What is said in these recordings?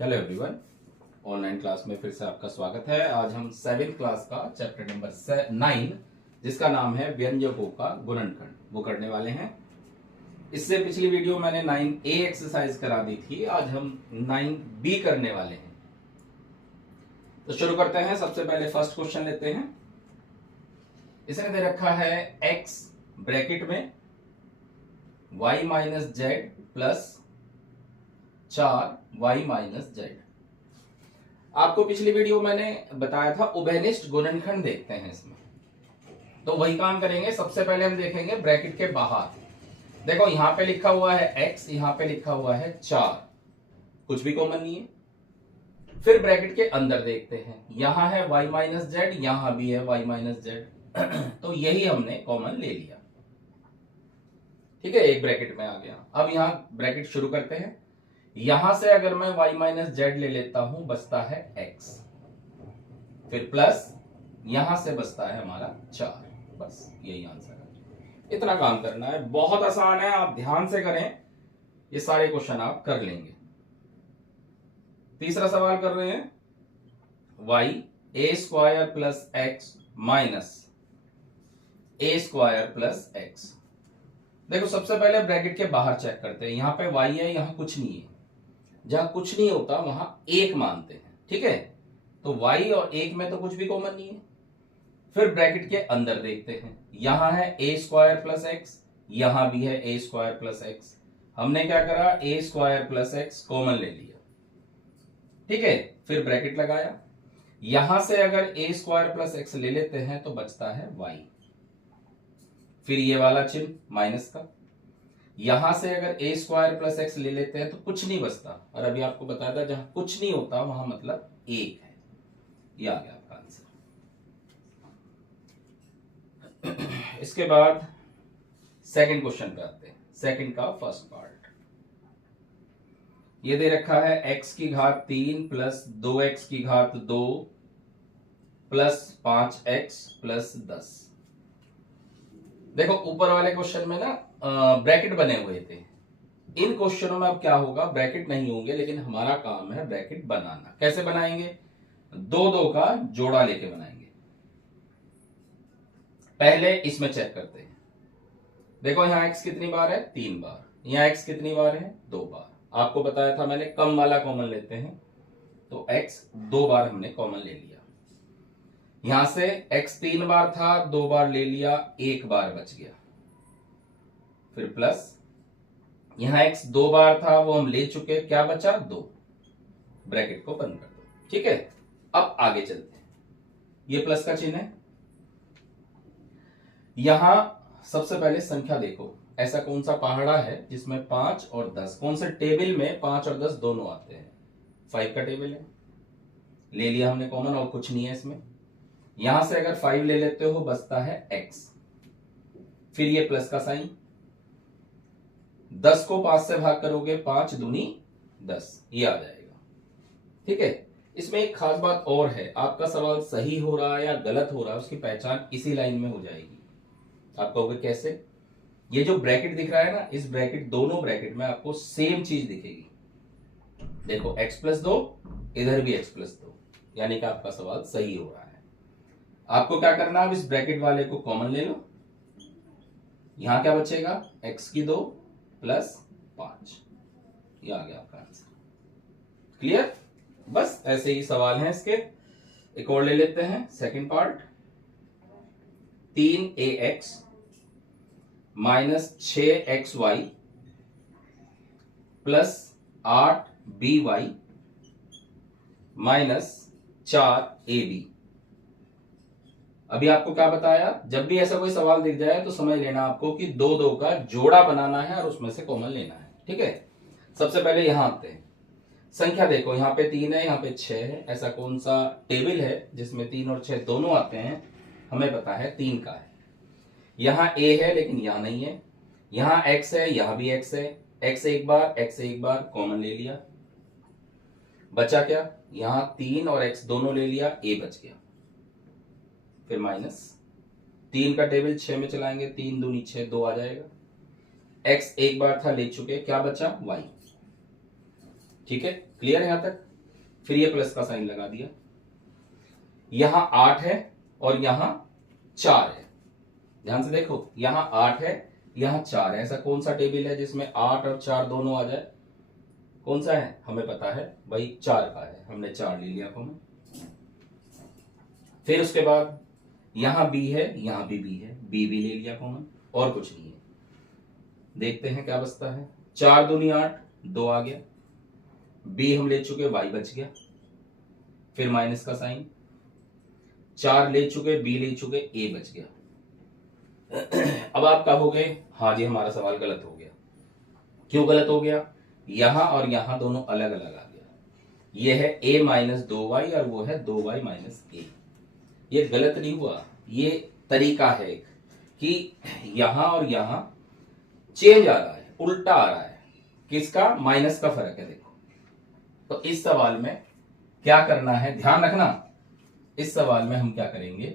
Hello everyone, online class में फिर से आपका स्वागत है। आज हम 7th क्लास का चैप्टर नंबर 9 जिसका नाम है व्यंजकों का गुणनखंड वो करने वाले हैं। इससे पिछली वीडियो मैंने 9A एक्सरसाइज करा दी थी, आज हम 9B करने वाले हैं। तो शुरू करते हैं। सबसे पहले फर्स्ट क्वेश्चन लेते हैं। इसने दे रखा है x ब्रैकेट में y minus Z plus 4y minus Z. आपको पिछली वीडियो मैंने बताया था उभयनिष्ठ गुणनखंड देखते हैं इसमें, तो वही काम करेंगे। सबसे पहले हम देखेंगे ब्रैकेट के बाहर। देखो यहां पे लिखा हुआ है x, यहां पे लिखा हुआ है 4, कुछ भी कॉमन नहीं है। फिर ब्रैकेट के अंदर देखते हैं, यहां है y माइनस जेड, यहां भी है y माइनस जेड तो यही हमने कॉमन ले लिया। ठीक है, एक ब्रैकेट में आ गया। अब यहां ब्रैकेट शुरू करते हैं। यहां से अगर मैं y माइनस जेड ले लेता हूं, बचता है x, फिर प्लस यहां से बचता है हमारा 4। बस यही आंसर है। इतना काम करना है, बहुत आसान है, आप ध्यान से करें, ये सारे क्वेश्चन आप कर लेंगे। तीसरा सवाल कर रहे हैं, y a square plus x minus a square plus x. देखो सबसे पहले ब्रैकेट के बाहर चेक करते हैं। यहां पे y है, यहां कुछ नहीं है। जहां कुछ नहीं होता वहां एक मानते हैं। ठीक है, तो y और एक में तो कुछ भी कॉमन नहीं है। फिर ब्रैकेट के अंदर देखते हैं, यहां है a स्क्वायर प्लस एक्स, यहां भी है a स्क्वायर प्लस एक्स। हमने क्या करा, a square plus x common ले लिया। ठीक है, फिर ब्रैकेट लगाया। यहां से अगर a स्क्वायर प्लस एक्स ले लेते हैं तो बचता है y, फिर ये वाला चिन्ह माइनस का। यहां से अगर a स्क्वायर प्लस एक्स ले लेते हैं तो कुछ नहीं बचता, और अभी आपको बताया था जहां कुछ नहीं होता वहां मतलब एक है। ये आ गया आपका आंसर। इसके बाद सेकंड क्वेश्चन पे आते हैं। सेकंड का फर्स्ट पार्ट ये दे रखा है x की घात 3 प्लस 2x की घात 2 प्लस 5x प्लस 10। देखो ऊपर वाले क्वेश्चन में ना ब्रैकेट बने हुए थे। इन क्वेश्चनों में अब क्या होगा, ब्रैकेट नहीं होंगे, लेकिन हमारा काम है ब्रैकेट बनाना। कैसे बनाएंगे, दो दो का जोड़ा लेके बनाएंगे। पहले इसमें चेक करते हैं। देखो यहां x कितनी बार है, 3 बार। यहां x कितनी बार है, 2 बार। आपको बताया था मैंने कम वाला कॉमन लेते हैं, तो x 2 बार हमने कॉमन ले लिया। यहां से x 3 बार था, 2 बार ले लिया, 1 बार बच गया। फिर प्लस यहां x 2 बार था, वो हम ले चुके, क्या बचा, 2। ब्रैकेट को बंद कर दो। ठीक है, अब आगे चलते हैं। ये प्लस का चिन्ह है। यहां सबसे पहले संख्या देखो, ऐसा कौन सा पहाड़ा है जिसमें 5 और 10, कौन से टेबल में 5 और 10 दोनों आते हैं, 5 का टेबल है, ले लिया हमने कॉमन, और कुछ नहीं है इसमें। यहां से अगर 5 ले लेते हो बचता है x, फिर ये प्लस का साइन। 10 को 5 से भाग करोगे, 5 दूनी 10, ये आ जाएगा। ठीक है, इसमें एक खास बात और है, आपका सवाल सही हो रहा है या गलत हो रहा है उसकी पहचान इसी लाइन में हो जाएगी। आप कहोगे कैसे, ये जो ब्रैकेट दिख रहा है ना, इस ब्रैकेट, दोनों ब्रैकेट में आपको सेम चीज दिखेगी। देखो x प्लस 2, इधर भी x प्लस 2, यानी कि आपका सवाल सही हो रहा है। आपको क्या करना है, अब इस ब्रैकेट वाले को कॉमन ले लो। यहां क्या बचेगा, x की 2 प्लस 5, ये आ गया आपका आंसर। क्लियर, बस ऐसे ही सवाल हैं इसके। एक और ले लेते हैं, second part. 3ax minus 6xy plus 8by minus 4ab। अभी आपको क्या बताया, जब भी ऐसा कोई सवाल दिख जाए तो समझ लेना आपको कि दो दो का जोड़ा बनाना है और उसमें से कॉमन लेना है। ठीक है, सबसे पहले यहां आते हैं। संख्या देखो, यहां पे 3 है, यहां पे 6 है। ऐसा कौन सा टेबल है जिसमें 3 और 6 दोनों आते हैं, हमें पता है 3 का है। यहां a है लेकिन यहां नहीं है। यहां x है, यहां भी x है। x एक बार, x एक बार कॉमन ले लिया, बचा क्या, यहां 3 और x दोनों ले लिया, a बच गया। फिर माइनस 3 का टेबल 6 में चलाएंगे, 3 दूनी 6, 2 आ जाएगा। x एक बार था, ले चुके, क्या बचा, y। ठीक है, क्लियर है यहां तक। फिर ये प्लस का साइन लगा दिया। यहां 8 है और यहां 4 है, ध्यान से देखो, यहां 8 है यहां 4 है। ऐसा कौन सा टेबल है जिसमें 8 और 4 दोनों आ जाए? कौन सा है? हमें पता है भाई 4 का है, हमने 4 ले लिया कॉमन। फिर उसके बाद यहां बी है, यहां भी है, बी भी ले लिया कॉमन, और कुछ नहीं है। देखते हैं क्या बचता है। 4 दूनी 8, 2 आ गया, बी हम ले चुके, वाई बच गया, फिर माइनस का साइन, 4 ले चुके, बी ले चुके, ए बच गया। अब आप कहोगे हाँ जी हमारा सवाल गलत हो गया। क्यों गलत हो गया? यहां और यहां दोनों अलग अलग आ गया। ये है a माइनस 2y और वो है 2y माइनस ए। ये गलत नहीं हुआ, ये तरीका है एक कि यहां और यहां चेंज आ रहा है, उल्टा आ रहा है। किसका? माइनस का फर्क है। देखो तो इस सवाल में क्या करना है, ध्यान रखना, इस सवाल में हम क्या करेंगे,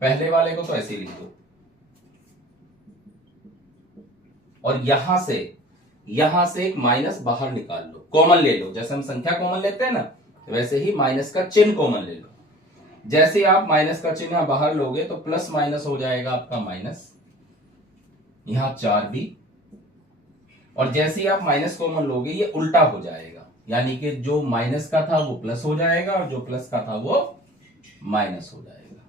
पहले वाले को तो ऐसे लिख दो और यहां से एक माइनस बाहर निकाल लो, कॉमन ले लो। जैसे हम संख्या कॉमन लेते हैं ना, वैसे ही माइनस का चिन्ह कॉमन ले लो। जैसे आप माइनस का चिन्ह बाहर लोगे तो प्लस माइनस हो जाएगा आपका माइनस, यहां 4 भी, और जैसे ही आप माइनस कॉमन लोगे ये उल्टा हो जाएगा, यानी कि जो माइनस का था वो प्लस हो जाएगा और जो प्लस का था वो माइनस हो जाएगा।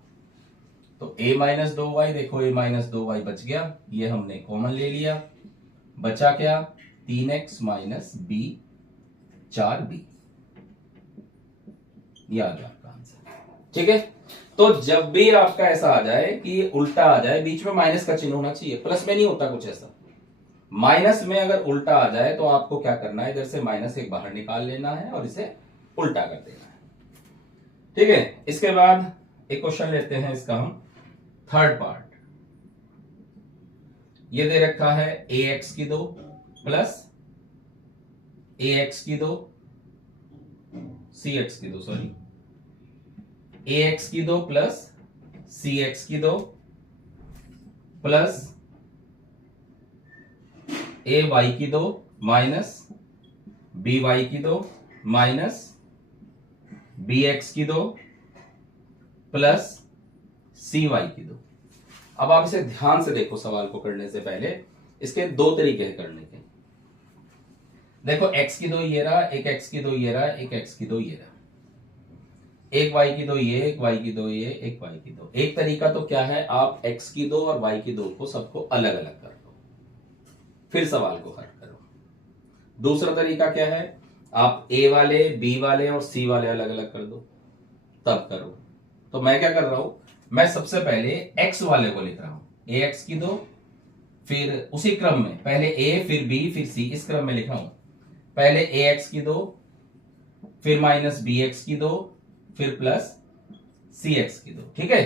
तो a माइनस 2y, देखो a माइनस 2y बच गया, ये हमने कॉमन ले लिया, बचा क्या? 3x माइनस b 4b, ये आ गया आपका आंसर। ठीक है, तो जब भी आपका ऐसा आ जाए कि ये उल्टा आ जाए, बीच में माइनस का चिन्ह होना चाहिए, प्लस में नहीं होता कुछ ऐसा। माइनस में अगर उल्टा आ जाए तो आपको क्या करना है, इधर से माइनस एक बाहर निकाल लेना है और इसे उल्टा कर देना है। ठीक है, इसके बाद एक क्वेश्चन लेते हैं, इसका हम थर्ड पार्ट। ये दे रखा है ax की 2 प्लस ax की 2 cx की 2, सॉरी, ax की 2 प्लस cx की 2 प्लस ay की 2 माइनस by की 2 माइनस bx की 2 प्लस cy की 2। अब आप इसे ध्यान से देखो, सवाल को करने से पहले इसके दो तरीके हैं करने के। देखो x की 2 ये रहा, एक x की 2 ये रहा, एक x की 2 ये रहा, एक y की 2 ये, एक y की 2 ये, एक y की 2। एक तरीका तो क्या है, आप x की 2 और y की 2 को सबको अलग अलग कर लो, फिर सवाल को हल करो। दूसरा तरीका क्या है, आप a वाले, b वाले और c वाले अलग अलग कर दो, तब करो। तो मैं क्या कर रहा हूं, मैं सबसे पहले x वाले को लिख रहा हूं, ax की 2, फिर उसी क्रम में पहले a फिर b फिर c, इस क्रम में लिख रहा हूं। पहले ax की 2, फिर माइनस bx की 2, फिर प्लस cx की 2। ठीक है,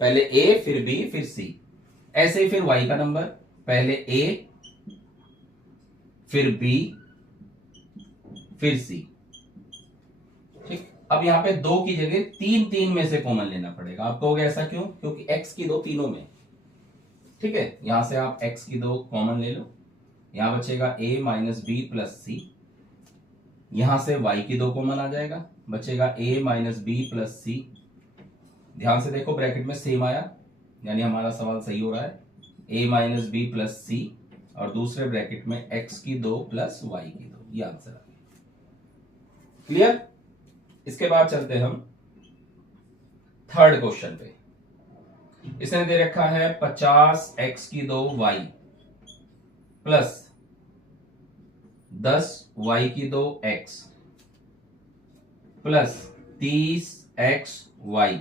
पहले a फिर b फिर c। ऐसे ही फिर y का नंबर, पहले a फिर b फिर c। ठीक, अब यहां पे 2 की जगह 3 में से कॉमन लेना पड़ेगा। आप कहोगे ऐसा क्यों? क्योंकि x की 2 तीनों में। ठीक है, यहां से आप x की 2 कॉमन ले लो, यहां बचेगा a माइनस बी प्लस सी, यहां से y की 2 कॉमन आ जाएगा, बचेगा a माइनस बी प्लस सी। ध्यान से देखो, ब्रैकेट में सेम आया, यानी हमारा सवाल सही हो रहा है, a माइनस बी प्लस सी और दूसरे ब्रैकेट में x की 2 प्लस y की 2, ये आंसर आ गया। क्लियर? इसके बाद चलते हम थर्ड क्वेश्चन पे। इसने दे रखा है 50x की 2 y प्लस 10y की 2 x plus 30x y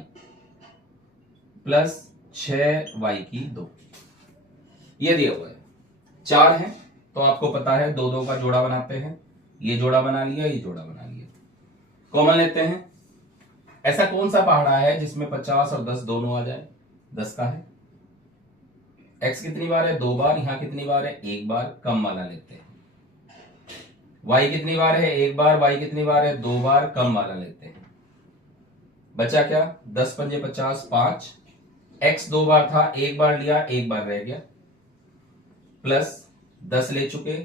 plus 6y की 2, ये दिया हुआ है। 4 है तो आपको पता है 2 का जोड़ा बनाते हैं, ये जोड़ा बना लिया, ये जोड़ा बना लिया, कॉमन लेते हैं। ऐसा कौन सा पहाड़ा है जिसमें 50 और 10 दोनों आ जाए? 10 का है। x कितनी बार है? 2 बार। यहां कितनी बार है? 1 बार, कम वाला लेते हैं। y कितनी बार है? 1 बार। y कितनी बार है? 2 बार, कम वाला लेते हैं। बचा क्या? 10 पंजे 50, 5। x 2 बार था, 1 बार लिया, 1 बार रह गया, प्लस 10 ले चुके,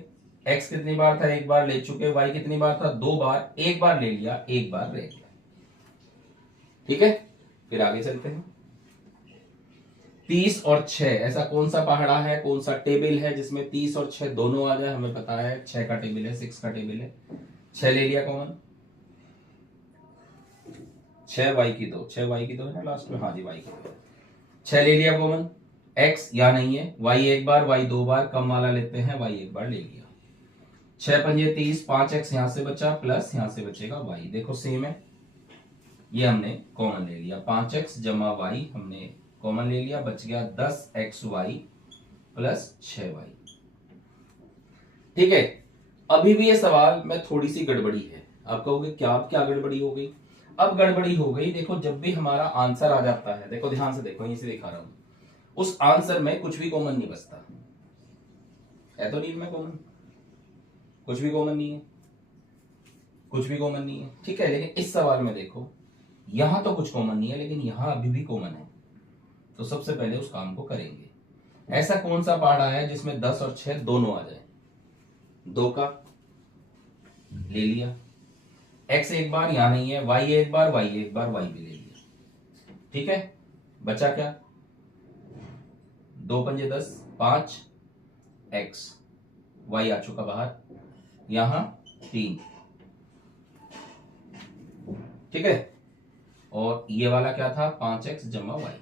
x कितनी बार था, एक बार ले चुके, y कितनी बार था, 2 बार, एक बार ले लिया, एक बार रह गया। ठीक है, फिर आगे चलते हैं। 30 और 6 ऐसा कौन सा पहाड़ा है, कौन सा टेबल है जिसमें 30 और 6 दोनों आ जाए? हमें पता है 6 का टेबल है, 6 का टेबल है। 6 ले लिया कॉमन, 6 y की 2, 6 y की 2 है ना लास्ट में, हाँ जी y की 2, 6 ले लिया कॉमन। x या नहीं है, y एक बार, y 2 बार, कम वाला लेते हैं, y एक बार ले लिया। 6 पंजे 30, 5x यहां से बचा, प्लस यहां से बचेगा y, देखो सेम है, ये हमने कॉमन ले लिया। 5x जमा y हमने कॉमन ले लिया, बच गया 10xy प्लस 6y। ठीक है, अभी भी ये सवाल में थोड़ी सी गड़बड़ी है। आप कहोगे क्या, अब क्या गड़बड़ी हो गई? अब गड़बड़ी हो गई, देखो जब भी हमारा आंसर आ जाता है, देखो ध्यान से देखो, यहीं से दिखा रहा हूं, उस आंसर में कुछ भी कॉमन नहीं बचता है, तो नील में कॉमन कुछ भी कॉमन नहीं है, कुछ भी कॉमन नहीं है। ठीक है, लेकिन इस सवाल में देखो, यहां तो कुछ कॉमन नहीं है, लेकिन यहां अभी भी कॉमन है, तो सबसे पहले उस काम को करेंगे। ऐसा कौन सा पहाड़ा है जिसमें 10 और 6 दोनों आ जाए? 2 का ले लिया, x एक बार, यहां नहीं है, y एक बार, y एक बार, y भी ले लिया। ठीक है, बचा क्या? 2 पंजे 10, 5 x, y आ चुका बाहर, यहां 3। ठीक है, और ये वाला क्या था, 5x जमा y,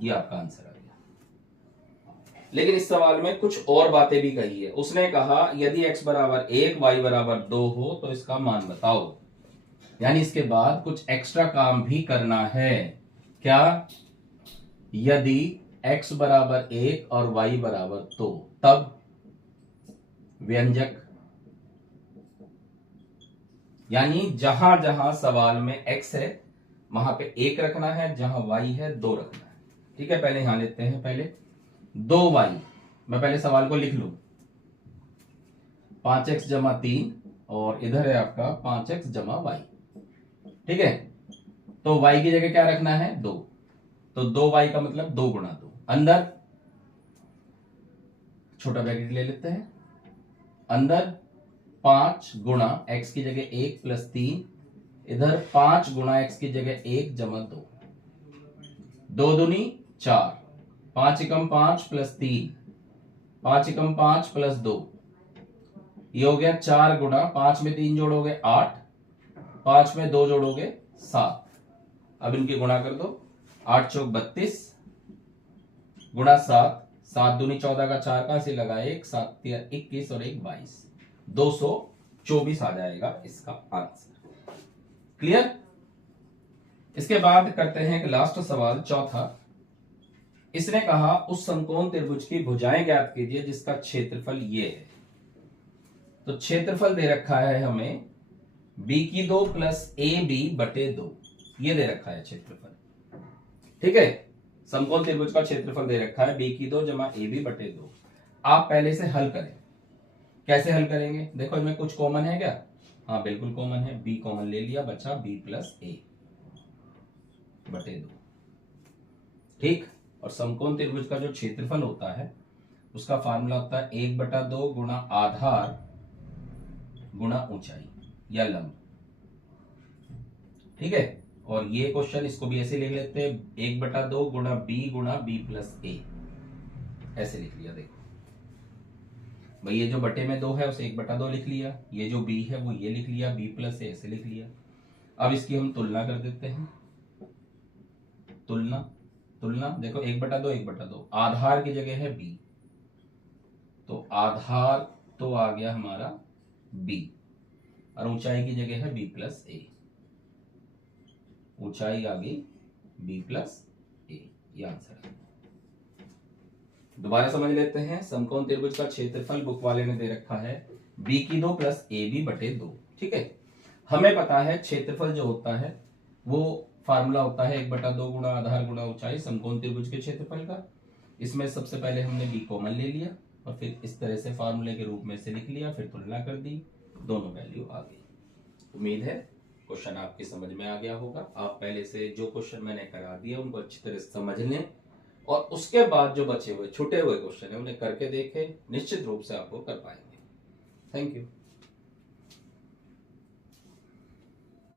ये आपका आंसर आ गया। लेकिन इस सवाल में कुछ और बातें भी कही है। उसने कहा यदि x बराबर 1, y बराबर 2 हो तो इसका मान बताओ, यानी इसके बाद कुछ एक्स्ट्रा काम भी करना है। क्या? यदि x बराबर 1 और y बराबर 2, तब व्यंजक, यानी जहां जहां सवाल में x है वहां पे 1 रखना है, जहां y है 2 रखना है। ठीक है, पहले यहां लेते हैं, पहले 2y, मैं पहले सवाल को लिख लूं, 5x जमा 3, और इधर है आपका 5x जमा y। ठीक है, तो y की जगह क्या रखना है, 2, तो 2y का मतलब 2 गुणा 2, अंदर छोटा ब्रैकेट ले लेते हैं, अंदर 5 गुणा x की जगह 1 प्लस 3, इधर 5 गुणा x की जगह 1 जमा 2, 2 दूनी 4, 5 एकम 5 प्लस 3, 5 एकम 5 प्लस 2, ये हो गया 4 गुणा, 5 में 3 जोड़ोगे 8, 5 में 2 जोड़ोगे 7। अब इनकी गुणा कर दो, 8 चौक 32 गुणा 7, 7 दूनी 14 का 4 कहां से लगा, 1, 7 21 और 1 22, 224 आ जाएगा इसका आंसर। क्लियर? इसके बाद करते हैं एक लास्ट सवाल, चौथा। इसने कहा उस समकोण त्रिभुज की भुजाएं ज्ञात कीजिए जिसका क्षेत्रफल ये है। तो क्षेत्रफल दे रखा है हमें b की 2 प्लस ab बटे 2, ये दे रखा है क्षेत्रफल। ठीक है, समकोण त्रिभुज का क्षेत्रफल दे रखा है b की 2 जमा ab बटे 2। आप पहले से हल करें। कैसे हल करेंगे? देखो इनमें कुछ कॉमन है क्या? हाँ बिल्कुल कॉमन है, b कॉमन ले लिया, बचा b प्लस a बटे 2। ठीक, और समकोण त्रिभुज का जो क्षेत्रफल होता है उसका फार्मूला होता है 1/2 गुणा आधार गुणा ऊंचाई या लंब। ठीक है, और ये क्वेश्चन इसको भी ऐसे लिख लेते हैं, 1/2 गुणा b प्लस a, ऐसे लिख लिया। देखो भाई, ये जो बटे में 2 है उसे 1/2 लिख लिया, ये जो b है वो ये लिख लिया, b प्लस a ऐसे लिख लिया। अब इसकी हम तुलना कर देते हैं, तुलना तुलना देखो 1/2 1/2, आधार की जगह है b, तो आधार तो आ गया हमारा b, और ऊंचाई की जगह है b प्लस a, ऊंचाई आ गई b प्लस a, ये आंसर है। दोबारा समझ लेते हैं, समकोण त्रिभुज का क्षेत्रफल बुक वाले ने दे रखा है b की 2 प्लस ab बटे 2। ठीक है, हमें पता है क्षेत्रफल जो होता है वो फार्मूला होता है 1/2 गुणा आधार गुणा ऊंचाई समकोण त्रिभुज के क्षेत्रफल का। इसमें सबसे पहले हमने b कॉमन ले लिया और फिर इस तरह से फार्मूले के रूप में से लिख लिया, फिर तुलना कर दी, दोनों वैल्यू आ गई। उम्मीद है क्वेश्चन आपकी समझ में आ गया होगा। आप पहले से जो क्वेश्चन मैंने करा दिया उनको अच्छी तरह से समझ लें, और उसके बाद जो बचे हुए छूटे हुए क्वेश्चन है उन्हें करके देखें, निश्चित रूप से आपको कर पाएंगे। Thank you.